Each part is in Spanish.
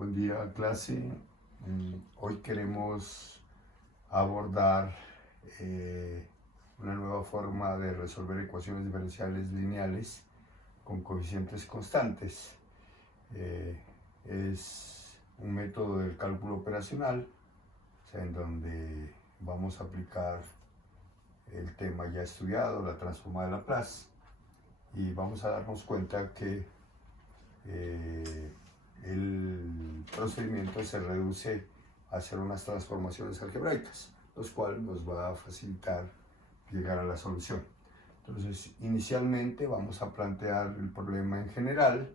Buen día, clase. Hoy queremos abordar una nueva forma de resolver ecuaciones diferenciales lineales con coeficientes constantes. Es un método del cálculo operacional, o sea, en donde vamos a aplicar el tema ya estudiado, la transformada de Laplace, y vamos a darnos cuenta que el procedimiento se reduce a hacer unas transformaciones algebraicas, los cuales nos va a facilitar llegar a la solución. Entonces, inicialmente vamos a plantear el problema en general,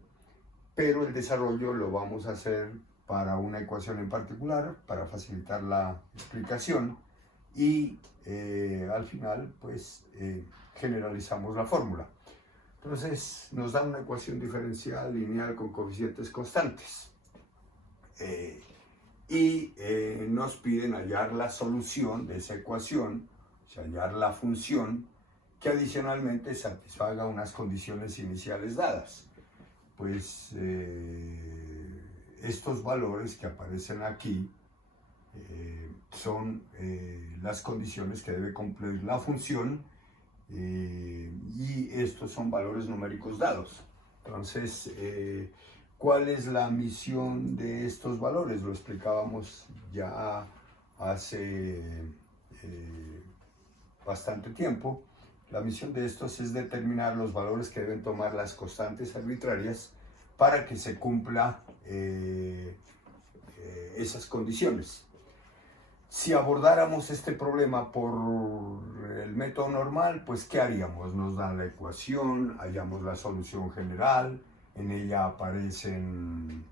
pero el desarrollo lo vamos a hacer para una ecuación en particular, para facilitar la explicación, y al final, pues, generalizamos la fórmula. Entonces nos da una ecuación diferencial lineal con coeficientes constantes nos piden hallar la solución de esa ecuación, o sea, hallar la función que adicionalmente satisfaga unas condiciones iniciales dadas. Pues estos valores que aparecen aquí son las condiciones que debe cumplir la función, y estos son valores numéricos dados. Entonces, ¿cuál es la misión de estos valores? Lo explicábamos ya hace bastante tiempo. La misión de estos es determinar los valores que deben tomar las constantes arbitrarias para que se cumpla esas condiciones. Si abordáramos este problema por el método normal, pues ¿qué haríamos? Nos dan la ecuación, hallamos la solución general, en ella aparecen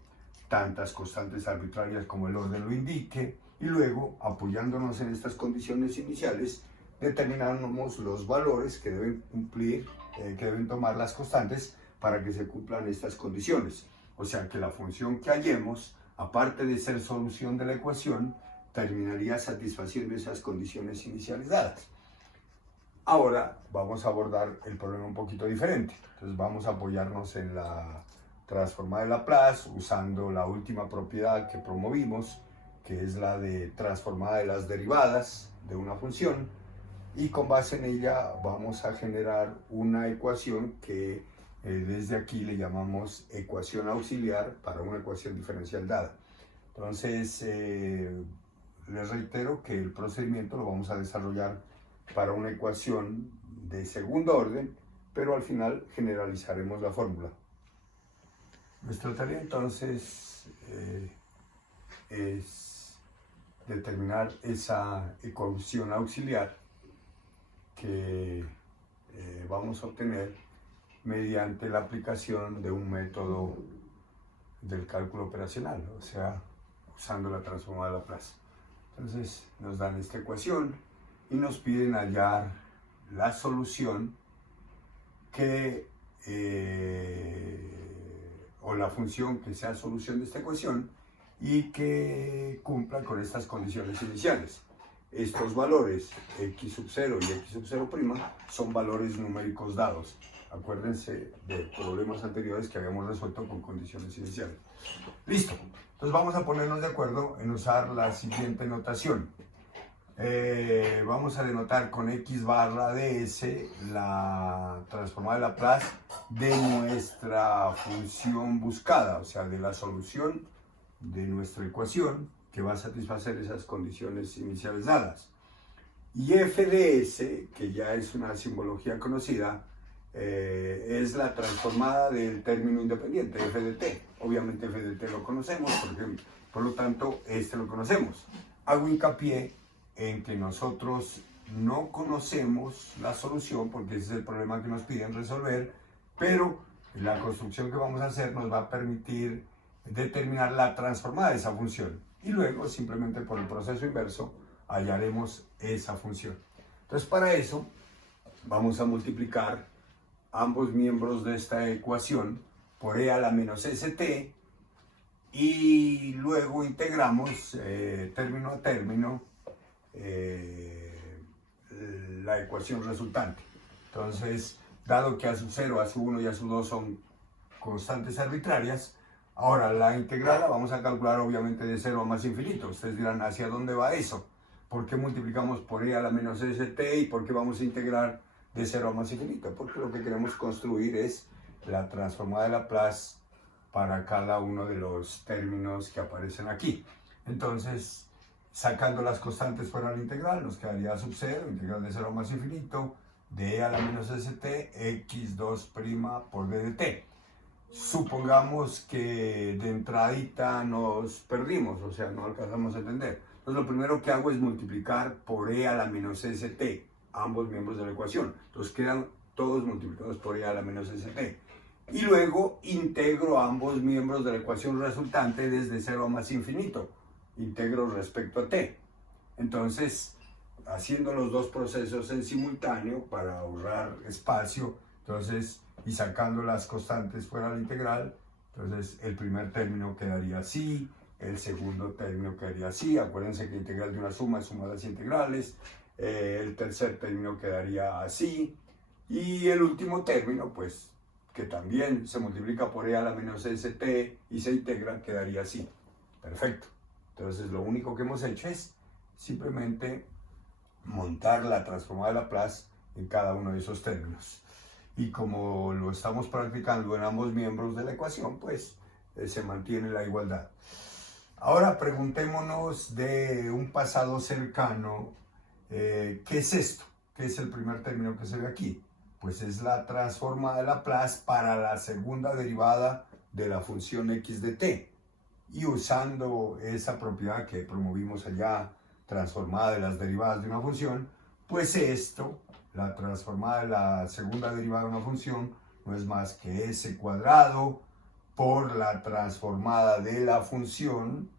tantas constantes arbitrarias como el orden lo indique, y luego, apoyándonos en estas condiciones iniciales, determinamos los valores que deben cumplir, que deben tomar las constantes para que se cumplan estas condiciones. O sea que la función que hallemos, aparte de ser solución de la ecuación, terminaría satisfaciendo esas condiciones iniciales dadas. Ahora vamos a abordar el problema un poquito diferente. Entonces vamos a apoyarnos en la transformada de Laplace usando la última propiedad que promovimos, que es la de transformada de las derivadas de una función, y con base en ella vamos a generar una ecuación que desde aquí le llamamos ecuación auxiliar para una ecuación diferencial dada. Entonces, les reitero que el procedimiento lo vamos a desarrollar para una ecuación de segundo orden, pero al final generalizaremos la fórmula. Nuestra tarea entonces es determinar esa ecuación auxiliar que vamos a obtener mediante la aplicación de un método del cálculo operacional, o sea, usando la transformada de Laplace. Entonces nos dan esta ecuación y nos piden hallar la solución o la función que sea solución de esta ecuación y que cumpla con estas condiciones iniciales. Estos valores x sub 0 y x sub 0' son valores numéricos dados. Acuérdense de problemas anteriores que habíamos resuelto con condiciones iniciales. Listo. Entonces vamos a ponernos de acuerdo en usar la siguiente notación. Vamos a denotar con x barra ds la transformada de Laplace de nuestra función buscada, o sea, de la solución de nuestra ecuación que va a satisfacer esas condiciones iniciales dadas. Y f de s, que ya es una simbología conocida, es la transformada del término independiente, f de t. Obviamente f de t lo conocemos, por lo tanto, este lo conocemos. Hago hincapié en que nosotros no conocemos la solución, porque ese es el problema que nos piden resolver, pero la construcción que vamos a hacer nos va a permitir determinar la transformada de esa función. Y luego, simplemente por el proceso inverso, hallaremos esa función. Entonces, para eso, vamos a multiplicar ambos miembros de esta ecuación por e a la menos st, y luego integramos término a término la ecuación resultante. Entonces, dado que a sub 0, a sub 1 y a sub 2 son constantes arbitrarias, Ahora, la integral la vamos a calcular obviamente de 0 a más infinito. Ustedes dirán, ¿hacia dónde va eso? ¿Por qué multiplicamos por e a la menos st y por qué vamos a integrar de 0 a más infinito? Porque lo que queremos construir es la transformada de Laplace para cada uno de los términos que aparecen aquí. Entonces, sacando las constantes fuera de la integral, nos quedaría sub 0, integral de 0 a más infinito, de e a la menos st, x2' por d de t. Supongamos que de entradita nos perdimos, o sea, no alcanzamos a entender. Entonces lo primero que hago es multiplicar por e a la menos st, ambos miembros de la ecuación. Entonces quedan todos multiplicados por e a la menos st. Y luego integro ambos miembros de la ecuación resultante desde 0 a más infinito. Integro respecto a t. Entonces, haciendo los dos procesos en simultáneo para ahorrar espacio, entonces, y sacando las constantes fuera de la integral, entonces el primer término quedaría así, el segundo término quedaría así, acuérdense que integral de una suma es suma de las integrales, el tercer término quedaría así, y el último término, pues, que también se multiplica por e a la menos st y se integra, quedaría así. Perfecto. Entonces lo único que hemos hecho es simplemente montar la transformada de Laplace en cada uno de esos términos. Y como lo estamos practicando en ambos miembros de la ecuación, pues se mantiene la igualdad. Ahora preguntémonos de un pasado cercano, ¿qué es esto? ¿Qué es el primer término que se ve aquí? Pues es la transformada de Laplace para la segunda derivada de la función x de t. Y usando esa propiedad que promovimos allá, transformada de las derivadas de una función, pues esto, la transformada de la segunda derivada de una función, no es más que s cuadrado por la transformada de la función.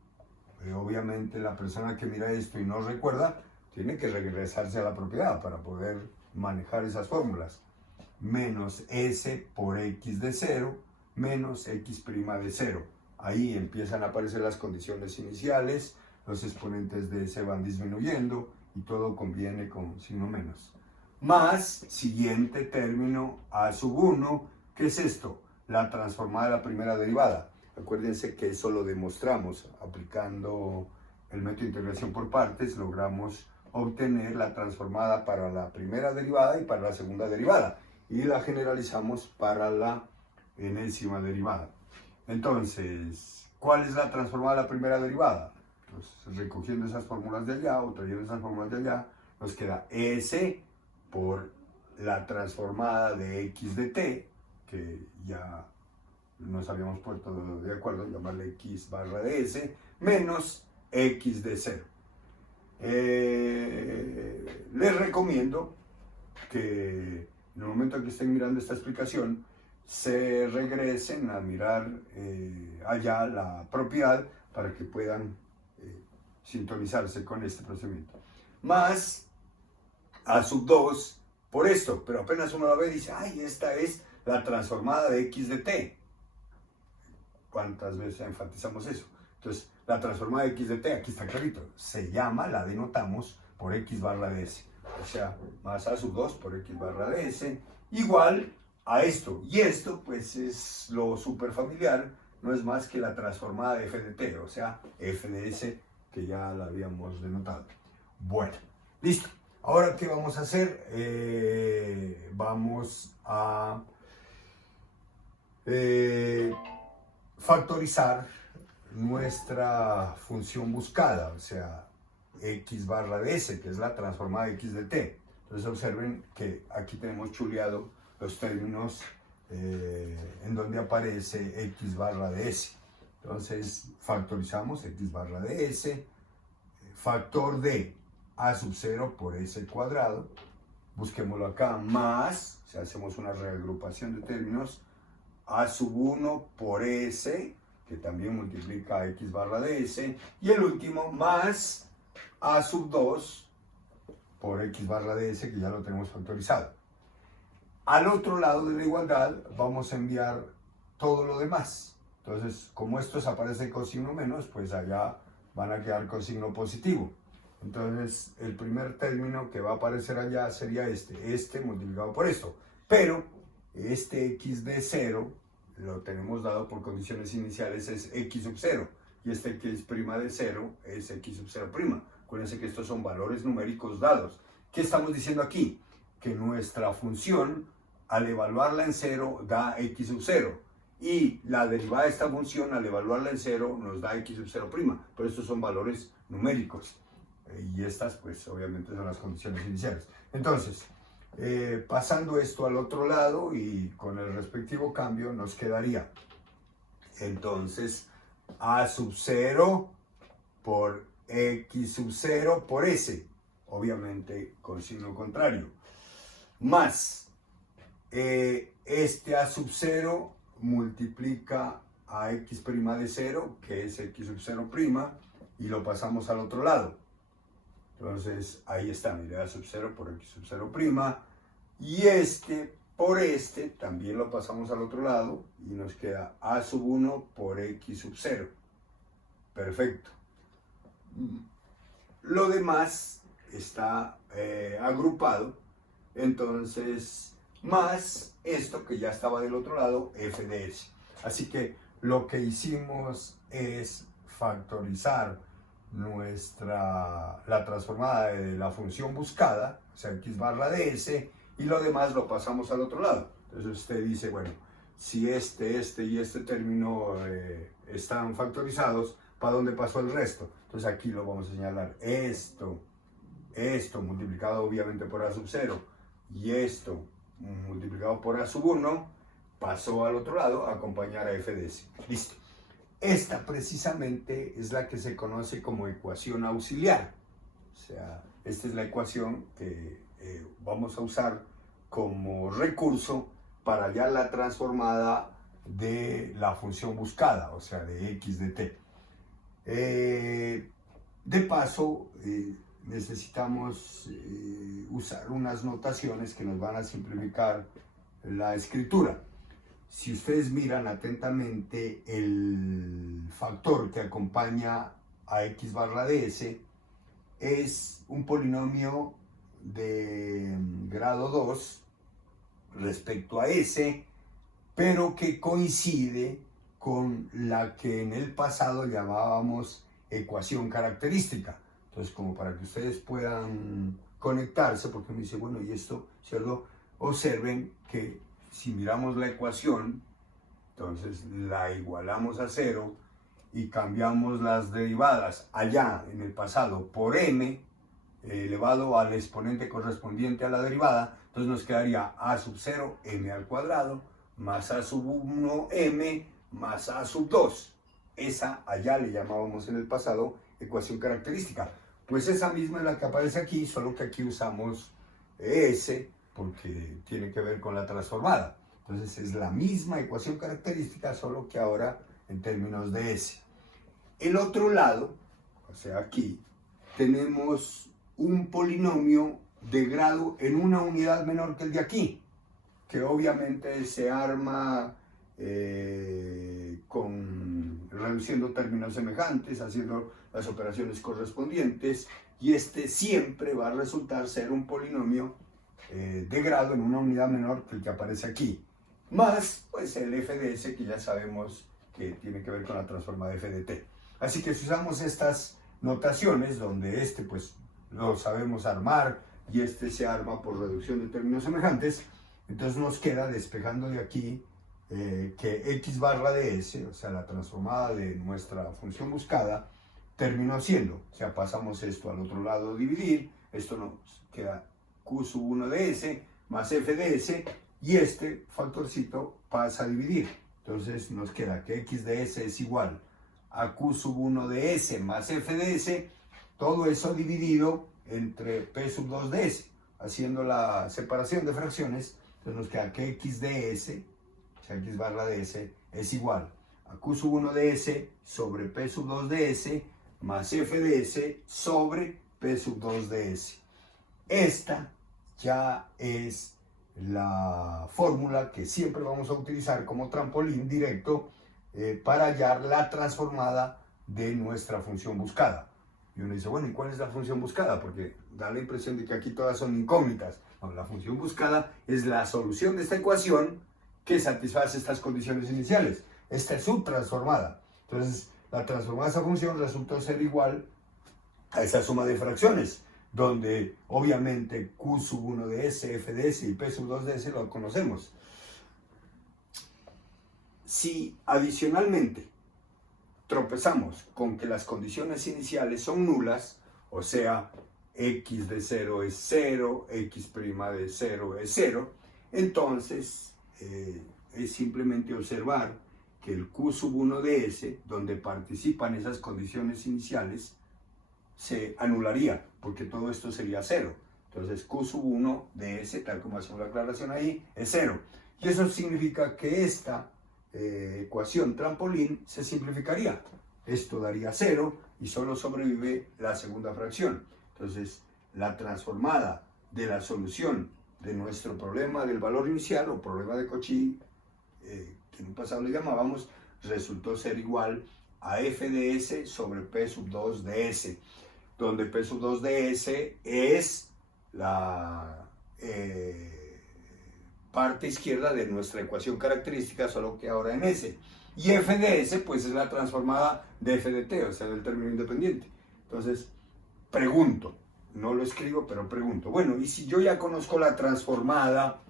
Obviamente la persona que mira esto y no recuerda, tiene que regresarse a la propiedad para poder manejar esas fórmulas. Menos s por x de 0 menos x' de 0. Ahí empiezan a aparecer las condiciones iniciales, los exponentes de s van disminuyendo y todo conviene con signo menos. Más, siguiente término, a sub 1, ¿qué es esto? La transformada de la primera derivada. Acuérdense que eso lo demostramos aplicando el método de integración por partes, logramos obtener la transformada para la primera derivada y para la segunda derivada, y la generalizamos para la enésima derivada. Entonces, ¿cuál es la transformada de la primera derivada? Entonces, recogiendo esas fórmulas de allá o trayendo esas fórmulas de allá, nos queda s por la transformada de x de t, que ya nos habíamos puesto de acuerdo, llamarle x barra de s, menos x de 0. Les recomiendo que en el momento en que estén mirando esta explicación, se regresen a mirar allá la propiedad para que puedan sintonizarse con este procedimiento. Más a sub 2 por esto, pero apenas uno la ve y dice, ay, esta es la transformada de x de t. ¿Cuántas veces enfatizamos eso? Entonces, la transformada de x de t, aquí está clarito, se llama, la denotamos por x barra de s. O sea, más a sub 2 por x barra de s, igual a esto. Y esto, pues, es lo súper familiar, no es más que la transformada de f de t, o sea, f de s, que ya la habíamos denotado. Bueno, listo. Ahora, ¿qué vamos a hacer? Vamos a factorizar nuestra función buscada, o sea, x barra de s, que es la transformada de x de t. Entonces observen que aquí tenemos chuleado los términos en donde aparece x barra de s. Entonces factorizamos x barra de s, factor de a sub 0 por s cuadrado, busquémoslo acá, más, o sea, hacemos una reagrupación de términos, a sub 1 por s, que también multiplica a x barra de s, y el último más a sub 2 por x barra de s, que ya lo tenemos factorizado. Al otro lado de la igualdad vamos a enviar todo lo demás. Entonces, como estos aparecen con signo menos, pues allá van a quedar con signo positivo. Entonces, el primer término que va a aparecer allá sería este multiplicado por esto. Pero este x de 0, lo tenemos dado por condiciones iniciales, es x sub 0. Y este x' de 0 es x sub 0'. Acuérdense que estos son valores numéricos dados. ¿Qué estamos diciendo aquí? Que nuestra función, al evaluarla en 0, da x sub 0. Y la derivada de esta función, al evaluarla en 0, nos da x sub 0'. Pero estos son valores numéricos. Y estas, pues, obviamente son las condiciones iniciales. Entonces, pasando esto al otro lado y con el respectivo cambio, nos quedaría, entonces, a sub 0 por x sub 0 por s, obviamente con signo contrario, más este a sub 0 multiplica a x' de 0, que es x sub 0', y lo pasamos al otro lado. Entonces, ahí está, mire, a sub 0 por x sub 0', y este por este también lo pasamos al otro lado, y nos queda a sub 1 por x sub 0. Perfecto. Lo demás está agrupado, entonces, más esto que ya estaba del otro lado, f de s. Así que lo que hicimos es factorizar la transformada de la función buscada, o sea, x barra de s, y lo demás lo pasamos al otro lado. Entonces usted dice, bueno, si este y este término están factorizados, ¿para dónde pasó el resto? Entonces aquí lo vamos a señalar. Esto multiplicado obviamente por a sub 0 y esto multiplicado por a sub 1 pasó al otro lado a acompañar a f de s. Listo. Esta precisamente es la que se conoce como ecuación auxiliar. O sea, esta es la ecuación que vamos a usar como recurso para hallar la transformada de la función buscada, o sea, de x de t. De paso, necesitamos usar unas notaciones que nos van a simplificar la escritura. Si ustedes miran atentamente, el factor que acompaña a x barra de s es un polinomio de grado 2 respecto a s, pero que coincide con la que en el pasado llamábamos ecuación característica. Entonces, como para que ustedes puedan conectarse, porque me dice, bueno, y esto, ¿cierto? Observen que si miramos la ecuación, entonces la igualamos a 0 y cambiamos las derivadas allá en el pasado por m elevado al exponente correspondiente a la derivada, entonces nos quedaría a sub 0 m al cuadrado más a sub 1 m más a sub 2. Esa allá le llamábamos en el pasado ecuación característica. Pues esa misma es la que aparece aquí, solo que aquí usamos s porque tiene que ver con la transformada. Entonces es la misma ecuación característica, solo que ahora en términos de s. El otro lado, o sea aquí, tenemos un polinomio de grado en una unidad menor que el de aquí, que obviamente se arma reduciendo términos semejantes, haciendo las operaciones correspondientes, y este siempre va a resultar ser un polinomio de grado en una unidad menor que el que aparece aquí, más pues el f de s, que ya sabemos que tiene que ver con la transformada de f de t. Así que si usamos estas notaciones, donde este pues lo sabemos armar y este se arma por reducción de términos semejantes, entonces nos queda, despejando de aquí, que x barra de s, o sea, la transformada de nuestra función buscada, terminó siendo, o sea, pasamos esto al otro lado, dividir, esto nos queda q sub 1 de s más f de s, y este factorcito pasa a dividir. Entonces nos queda que x de s es igual a q sub 1 de s más f de s, todo eso dividido entre p sub 2 de s. Haciendo la separación de fracciones, entonces nos queda que x de s, o sea, x barra de s, es igual a q sub 1 de s sobre p sub 2 de s más f de s sobre p sub 2 de s. Esta ya es la fórmula que siempre vamos a utilizar como trampolín directo para hallar la transformada de nuestra función buscada. Y uno dice, bueno, ¿y cuál es la función buscada? Porque da la impresión de que aquí todas son incógnitas. No, la función buscada es la solución de esta ecuación que satisface estas condiciones iniciales. Esta es subtransformada. Entonces, la transformada de esa función resultó ser igual a esa suma de fracciones, donde obviamente Q sub 1 de S, F de S y P sub 2 de S lo conocemos. Si adicionalmente tropezamos con que las condiciones iniciales son nulas, o sea, x de 0 es 0, x' de 0 es 0, entonces es simplemente observar que el Q sub 1 de S, donde participan esas condiciones iniciales, se anularía, porque todo esto sería 0. Entonces Q sub 1 de S, tal como hacemos la aclaración ahí, es 0. Y eso significa que esta ecuación trampolín se simplificaría. Esto daría 0 y solo sobrevive la segunda fracción. Entonces, la transformada de la solución de nuestro problema del valor inicial o problema de Cauchy, que en un pasado le llamábamos, resultó ser igual a f de s sobre p sub 2 de s, donde p sub 2 de s es la parte izquierda de nuestra ecuación característica, solo que ahora en S. Y f de S, pues es la transformada de f de t, o sea, del término independiente. Entonces, pregunto, no lo escribo, pero pregunto, bueno, y si yo ya conozco la transformada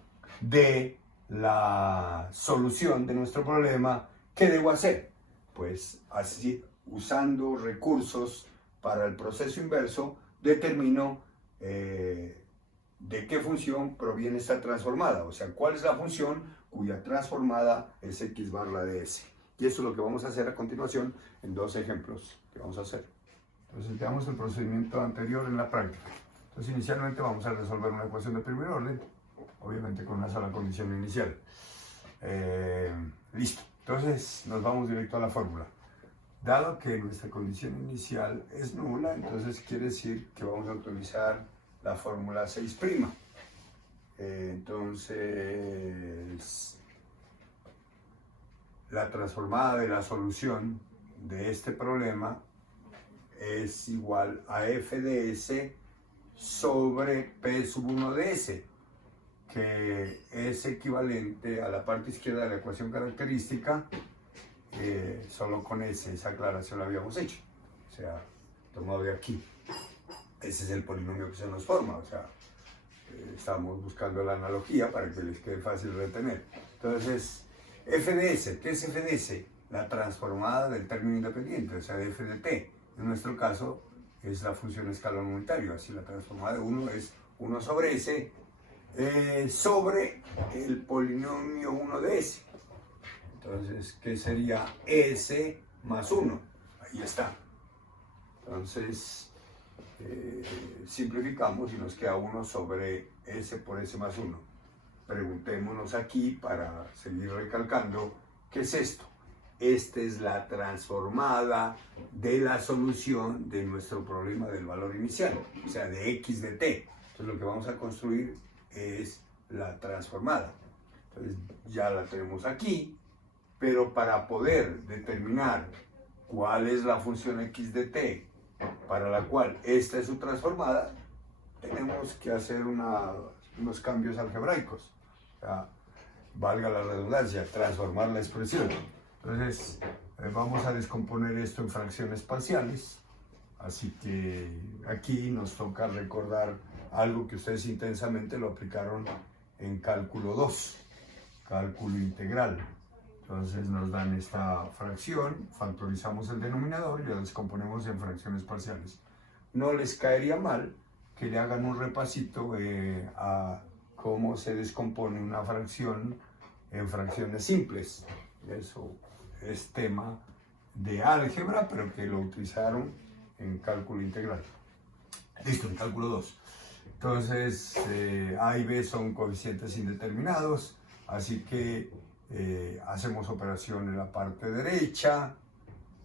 de la solución de nuestro problema, ¿qué debo hacer? Pues así, usando recursos para el proceso inverso, determino de qué función proviene esta transformada, o sea, cuál es la función cuya transformada es x bar la de s. Y eso es lo que vamos a hacer a continuación en dos ejemplos que vamos a hacer. Entonces, veamos el procedimiento anterior en la práctica. Entonces, inicialmente vamos a resolver una ecuación de primer orden, obviamente con una sola condición inicial. Listo. Entonces, nos vamos directo a la fórmula. Dado que nuestra condición inicial es nula, entonces quiere decir que vamos a utilizar la fórmula 6'. Entonces, la transformada de la solución de este problema es igual a f de s sobre p sub 1 de s, que es equivalente a la parte izquierda de la ecuación característica, solo con s, esa aclaración la habíamos hecho, o sea, tomado de aquí. Ese es el polinomio que se nos forma, o sea, estamos buscando la analogía para que les quede fácil retener. Entonces, f de s, ¿qué es f de s? La transformada del término independiente, o sea, de f de t. En nuestro caso, es la función escalón unitario, así la transformada de 1 es 1 sobre s sobre el polinomio 1 de s. Entonces, ¿qué sería s más 1? Ahí está. Entonces, simplificamos y nos queda 1 sobre s por s más 1. Preguntémonos aquí para seguir recalcando, ¿qué es esto? Esta es la transformada de la solución de nuestro problema del valor inicial, o sea, de x de t. Entonces lo que vamos a construir es la transformada. Entonces ya la tenemos aquí, pero para poder determinar cuál es la función x de t para la cual esta es su transformada, tenemos que hacer unos cambios algebraicos. O sea, valga la redundancia, transformar la expresión. Entonces, vamos a descomponer esto en fracciones parciales. Así que aquí nos toca recordar algo que ustedes intensamente lo aplicaron en cálculo 2, cálculo integral. Entonces nos dan esta fracción, factorizamos el denominador y lo descomponemos en fracciones parciales. No les caería mal que le hagan un repasito a cómo se descompone una fracción en fracciones simples. Eso es tema de álgebra, pero que lo utilizaron en cálculo integral. Listo, en cálculo 2. Entonces, A y B son coeficientes indeterminados, así que hacemos operación en la parte derecha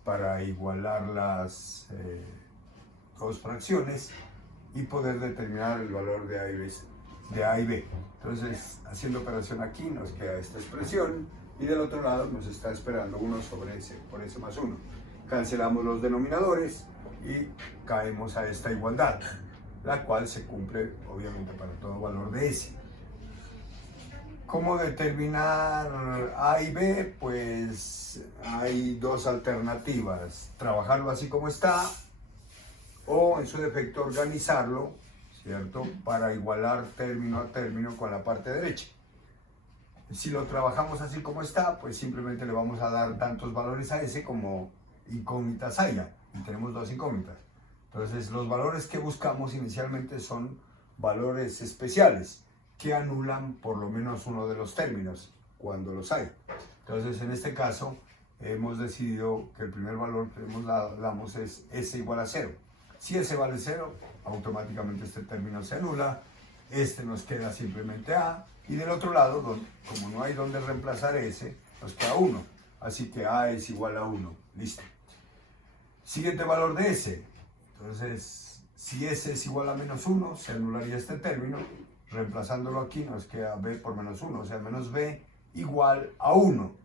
para igualar las dos fracciones y poder determinar el valor de A y B. Entonces, haciendo operación aquí nos queda esta expresión y del otro lado nos está esperando 1 sobre S por S más 1. Cancelamos los denominadores y caemos a esta igualdad, la cual se cumple obviamente para todo valor de S. ¿Cómo determinar A y B? Pues hay dos alternativas. Trabajarlo así como está o en su defecto organizarlo, ¿cierto? Para igualar término a término con la parte derecha. Si lo trabajamos así como está, pues simplemente le vamos a dar tantos valores a S como incógnitas haya. Y tenemos dos incógnitas. Entonces los valores que buscamos inicialmente son valores especiales que anulan por lo menos uno de los términos cuando los hay. Entonces en este caso hemos decidido que el primer valor que damos es S igual a 0. Si S vale 0, automáticamente este término se anula, este nos queda simplemente A, y del otro lado, como no hay donde reemplazar S, nos queda 1. Así que A es igual a 1. Listo. Siguiente valor de S. Entonces, si S es igual a menos 1, se anularía este término. Reemplazándolo aquí nos queda B por menos 1, o sea, menos B igual a 1.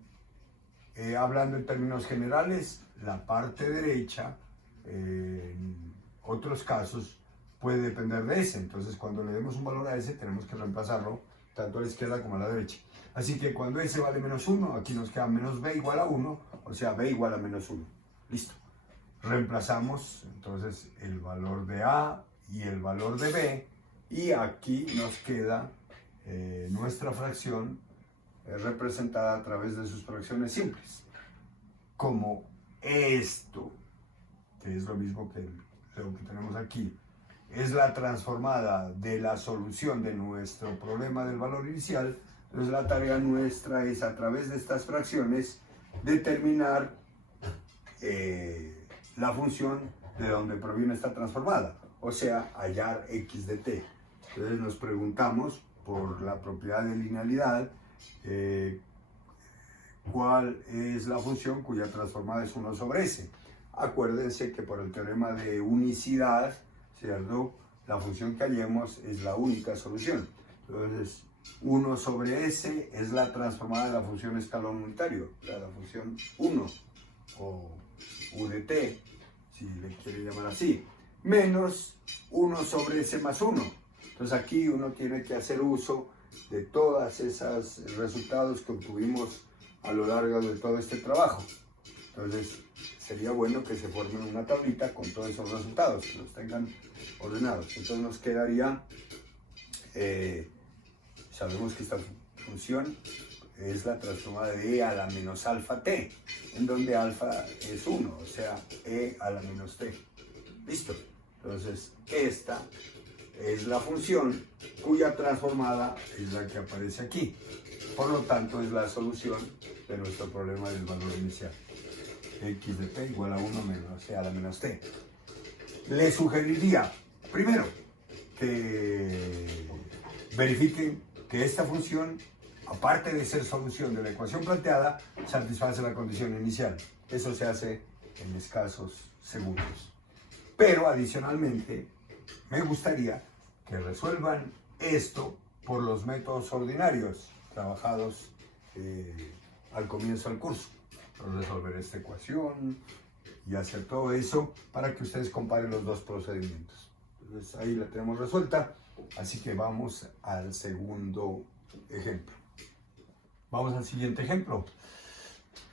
Hablando en términos generales, la parte derecha, en otros casos, puede depender de S. Entonces, cuando le demos un valor a S, tenemos que reemplazarlo tanto a la izquierda como a la derecha. Así que cuando S vale menos 1, aquí nos queda menos B igual a 1, o sea, B igual a menos 1. Listo. Reemplazamos entonces el valor de A y el valor de B, y aquí nos queda nuestra fracción representada a través de sus fracciones simples, como esto, que es lo mismo que lo que tenemos aquí. Es la transformada de la solución de nuestro problema del valor inicial. Entonces la tarea nuestra es, a través de estas fracciones, determinar la función de donde proviene esta transformada, o sea, hallar x de t. Entonces nos preguntamos por la propiedad de linealidad, cuál es la función cuya transformada es 1 sobre s. Acuérdense que por el teorema de unicidad, ¿cierto?, la función que hallemos es la única solución. Entonces, 1 sobre s es la transformada de la función escalón unitario, la función 1, o u de t, si le quiere llamar así, menos 1 sobre s más 1. Entonces aquí uno tiene que hacer uso de todos esos resultados que obtuvimos a lo largo de todo este trabajo. Entonces sería bueno que se formen una tablita con todos esos resultados, que los tengan ordenados. Entonces nos quedaría, sabemos que esta función es la transformada de e a la menos alfa t, en donde alfa es 1, o sea, e a la menos t. Listo. Entonces, esta es la función cuya transformada es la que aparece aquí. Por lo tanto, es la solución de nuestro problema del valor inicial. X de t igual a 1 menos e a la menos t. Le sugeriría, primero, que verifiquen que esta función, aparte de ser solución de la ecuación planteada, satisface la condición inicial. Eso se hace en escasos segundos. Pero adicionalmente, me gustaría que resuelvan esto por los métodos ordinarios trabajados al comienzo del curso. Resolver esta ecuación y hacer todo eso para que ustedes comparen los dos procedimientos. Entonces ahí la tenemos resuelta, así que vamos al segundo ejemplo. Vamos al siguiente ejemplo.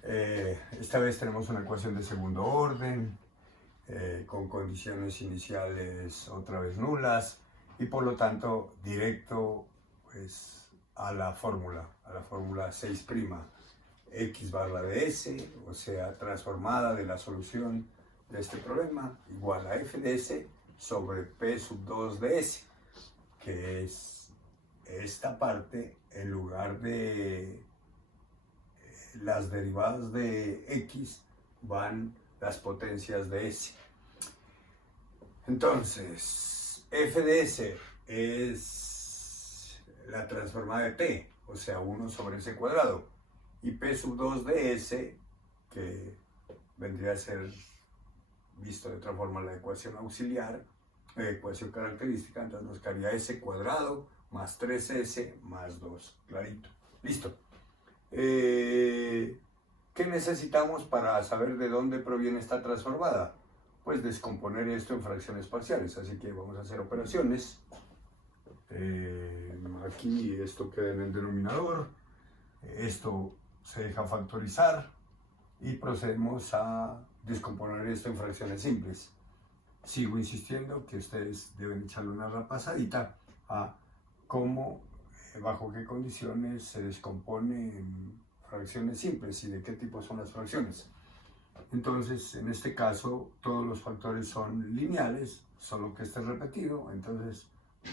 Esta vez tenemos una ecuación de segundo orden, con condiciones iniciales otra vez nulas, y por lo tanto directo pues, a la fórmula 6', x barra de s, o sea, transformada de la solución de este problema, igual a f de s sobre p sub 2 de s, que es esta parte en lugar de las derivadas de x, van las potencias de s. Entonces, f de s es la transformada de t, o sea, 1 sobre s cuadrado, y p sub 2 de s, que vendría a ser, visto de otra forma, la ecuación auxiliar, la ecuación característica. Entonces nos quedaría s cuadrado más 3s más 2, clarito. Listo. ¿Qué necesitamos para saber de dónde proviene esta transformada? Pues descomponer esto en fracciones parciales, así que vamos a hacer operaciones. aquí esto queda en el denominador, esto se deja factorizar y procedemos a descomponer esto en fracciones simples. Sigo insistiendo que ustedes deben echarle una repasadita a cómo, bajo qué condiciones se descompone en fracciones simples y de qué tipo son las fracciones. Entonces, en este caso, todos los factores son lineales, solo que este es repetido. Entonces,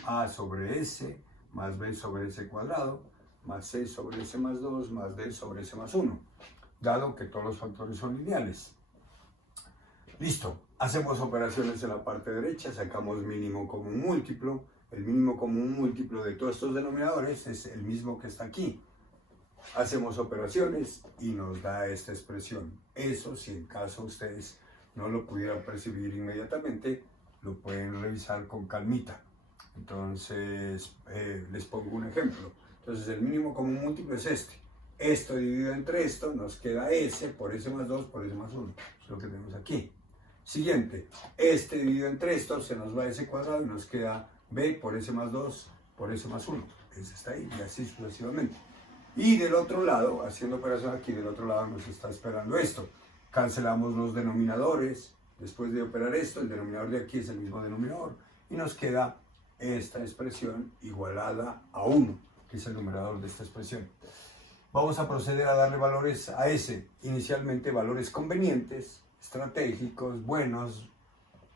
a sobre s más b sobre s cuadrado, más c sobre s más 2, más d sobre s más 1, dado que todos los factores son lineales. Listo, hacemos operaciones en la parte derecha, sacamos mínimo común múltiplo. El mínimo común múltiplo de todos estos denominadores es el mismo que está aquí. Hacemos operaciones y nos da esta expresión. Eso, si en caso ustedes no lo pudieran percibir inmediatamente, lo pueden revisar con calmita. Entonces, les pongo un ejemplo. Entonces, el mínimo común múltiplo es este. Esto dividido entre esto, nos queda s por s más 2 por s más 1. Es lo que tenemos aquí. Siguiente, este dividido entre esto, se nos va s cuadrado y nos queda b por s más 2 por s más 1. Ese está ahí y así sucesivamente. Y del otro lado, haciendo operación aquí, del otro lado nos está esperando esto. Cancelamos los denominadores. Después de operar esto, el denominador de aquí es el mismo denominador. Y nos queda esta expresión igualada a 1, que es el numerador de esta expresión. Vamos a proceder a darle valores a s. Inicialmente valores convenientes, estratégicos, buenos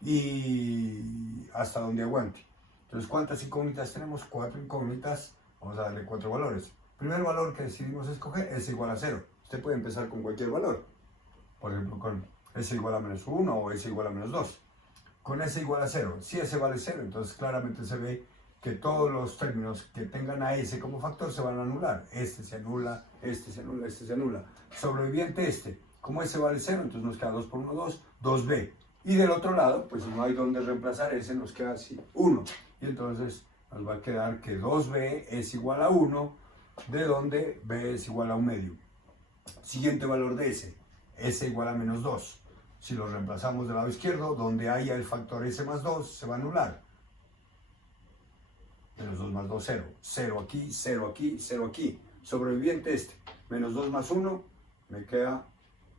y hasta donde aguante. Entonces, ¿cuántas incógnitas tenemos? 4 incógnitas. Vamos a darle 4 valores. Primer valor que decidimos escoger es igual a 0. Usted puede empezar con cualquier valor. Por ejemplo, con s igual a menos 1 o s igual a menos 2. Con s igual a 0. Si s vale 0, entonces claramente se ve que todos los términos que tengan a s como factor se van a anular. Este se anula, este se anula, este se anula. Sobreviviente este. Como s vale 0, entonces nos queda 2 por 1, 2, 2b. Y del otro lado, pues no hay donde reemplazar s, nos queda así, 1. Y entonces nos va a quedar que 2b es igual a 1, de donde b es igual a 1 medio. Siguiente valor de s igual a menos 2. Si lo reemplazamos del lado izquierdo, donde haya el factor s más 2, se va a anular. Menos 2 más 2, 0. 0 aquí, 0 aquí, 0 aquí. Sobreviviente este. Menos 2 más 1, me queda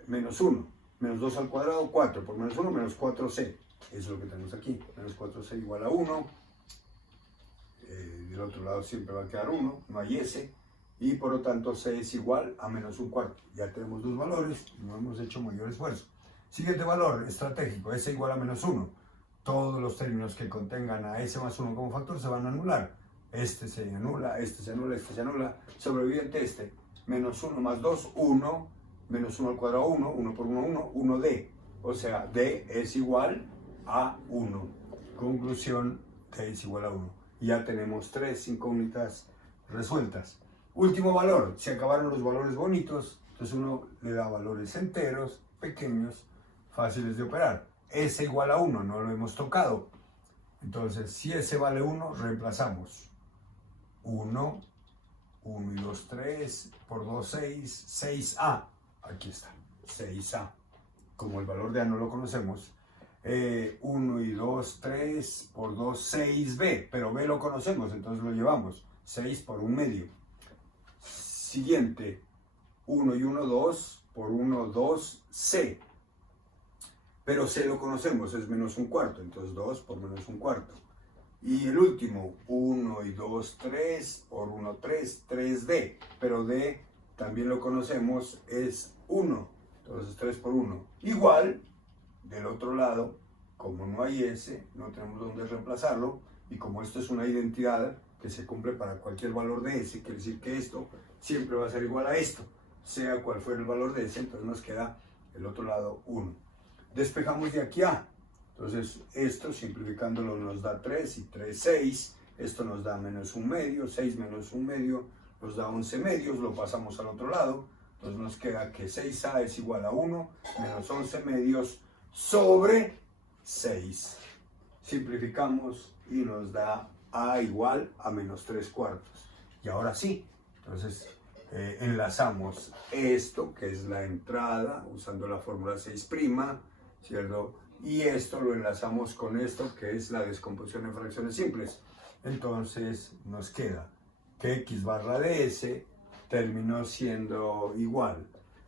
menos 1. Menos 2 al cuadrado, 4. Por menos 1, menos 4c. Eso es lo que tenemos aquí. Menos 4c igual a 1. Del otro lado siempre va a quedar 1. No hay s. Y por lo tanto c es igual a menos 1/4. Ya tenemos dos valores. No hemos hecho mayor esfuerzo. Siguiente valor estratégico. S igual a menos 1. Todos los términos que contengan a s más 1 como factor se van a anular. Este se anula, este se anula, este se anula. Sobreviviente este. Menos 1 más 2, 1. Menos 1 al cuadrado, 1. 1 por 1, 1. 1d. O sea, d es igual a 1. Conclusión, d es igual a 1. Ya tenemos 3 incógnitas resueltas. Último valor. Se acabaron los valores bonitos. Entonces uno le da valores enteros, pequeños, fáciles de operar. S igual a 1, no lo hemos tocado. Entonces, si S vale 1, reemplazamos. 1, 1 y 2, 3, por 2, 6, 6A. Aquí está, 6A. Como el valor de A no lo conocemos. 1 y 2, 3, por 2, 6B. Pero B lo conocemos, entonces lo llevamos. 6 por 1 medio. Siguiente, 1 y 1, 2, por 1, 2, C. Pero C lo conocemos, es menos 1/4, entonces 2 por menos 1/4. Y el último, 1 y 2, 3, por 1, 3, 3D. Pero D también lo conocemos, es 1, entonces 3 por 1. Igual, del otro lado, como no hay S, no tenemos dónde reemplazarlo. Y como esto es una identidad que se cumple para cualquier valor de S, quiere decir que esto siempre va a ser igual a esto, sea cual fuera el valor de S, entonces nos queda el otro lado 1. Despejamos de aquí A. Entonces esto simplificándolo nos da 3 y 3, 6. Esto nos da menos 1 medio, 6 menos 1 medio nos da 11 medios, lo pasamos al otro lado. Entonces nos queda que 6A es igual a 1 menos 11 medios sobre 6. Simplificamos y nos da A igual a menos 3/4. Y ahora sí, entonces enlazamos esto, que es la entrada, usando la fórmula 6', ¿cierto? Y esto lo enlazamos con esto, que es la descomposición en fracciones simples. Entonces nos queda que x barra de s terminó siendo igual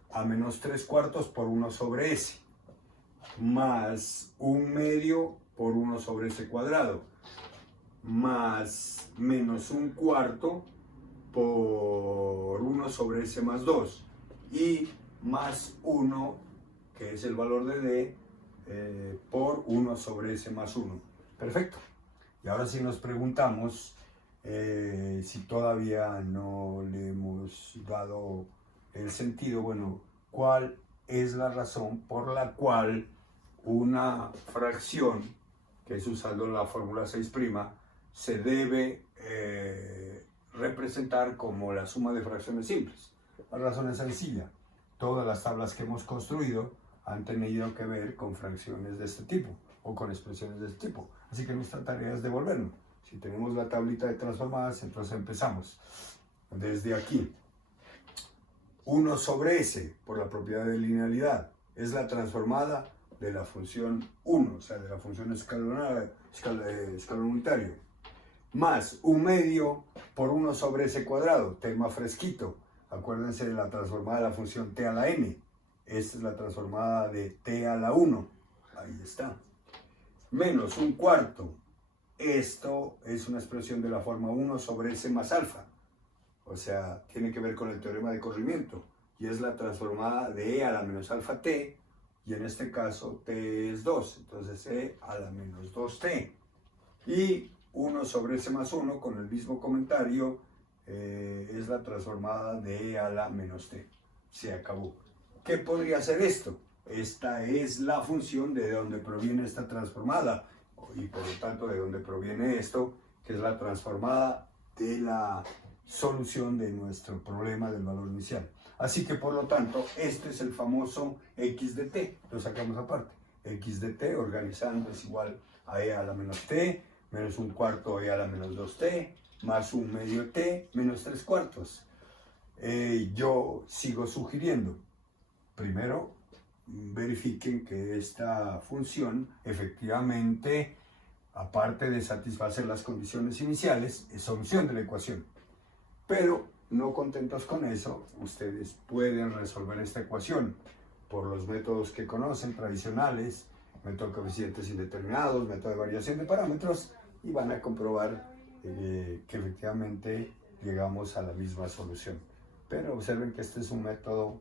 a menos 3/4 por 1 sobre s, más 1/2 por 1 sobre s cuadrado, más menos 1/4 por 1 sobre s más 2, y más 1, que es el valor de d, por 1 sobre s más 1. Perfecto. Y ahora sí nos preguntamos si todavía no le hemos dado el sentido, bueno, ¿cuál es la razón por la cual una fracción, que es usando la fórmula 6', se debe representar como la suma de fracciones simples? La razón es sencilla. Todas las tablas que hemos construido han tenido que ver con fracciones de este tipo o con expresiones de este tipo. Así que nuestra tarea es devolverlo. Si tenemos la tablita de transformadas, entonces empezamos. Desde aquí, 1 sobre s, por la propiedad de linealidad, es la transformada de la función 1, o sea, de la función escalon unitario, más 1/2 por 1 sobre s cuadrado, tema fresquito. Acuérdense de la transformada de la función t a la n. Esta es la transformada de t a la 1. Ahí está. Menos 1/4. Esto es una expresión de la forma 1 sobre s más alfa. O sea, tiene que ver con el teorema de corrimiento. Y es la transformada de e a la menos alfa t. Y en este caso t es 2. Entonces e a la menos 2t. Y 1 sobre s más 1, con el mismo comentario, es la transformada de e a la menos t. Se acabó. ¿Qué podría ser esto? Esta es la función de donde proviene esta transformada, y por lo tanto de donde proviene esto, que es la transformada de la solución de nuestro problema del valor inicial. Así que por lo tanto, este es el famoso x de t. Lo sacamos aparte. X de t organizando es igual a e a la menos t, menos 1/4 e a la menos 2t, más 1/2 t, menos 3/4. Yo sigo sugiriendo, primero, verifiquen que esta función efectivamente, aparte de satisfacer las condiciones iniciales, es solución de la ecuación. Pero no contentos con eso, ustedes pueden resolver esta ecuación por los métodos que conocen, tradicionales, método de coeficientes indeterminados, método de variación de parámetros, y van a comprobar que efectivamente llegamos a la misma solución. Pero observen que este es un método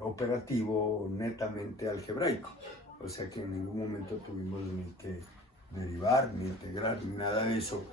operativo netamente algebraico, o sea que en ningún momento tuvimos ni que derivar, ni integrar, ni nada de eso,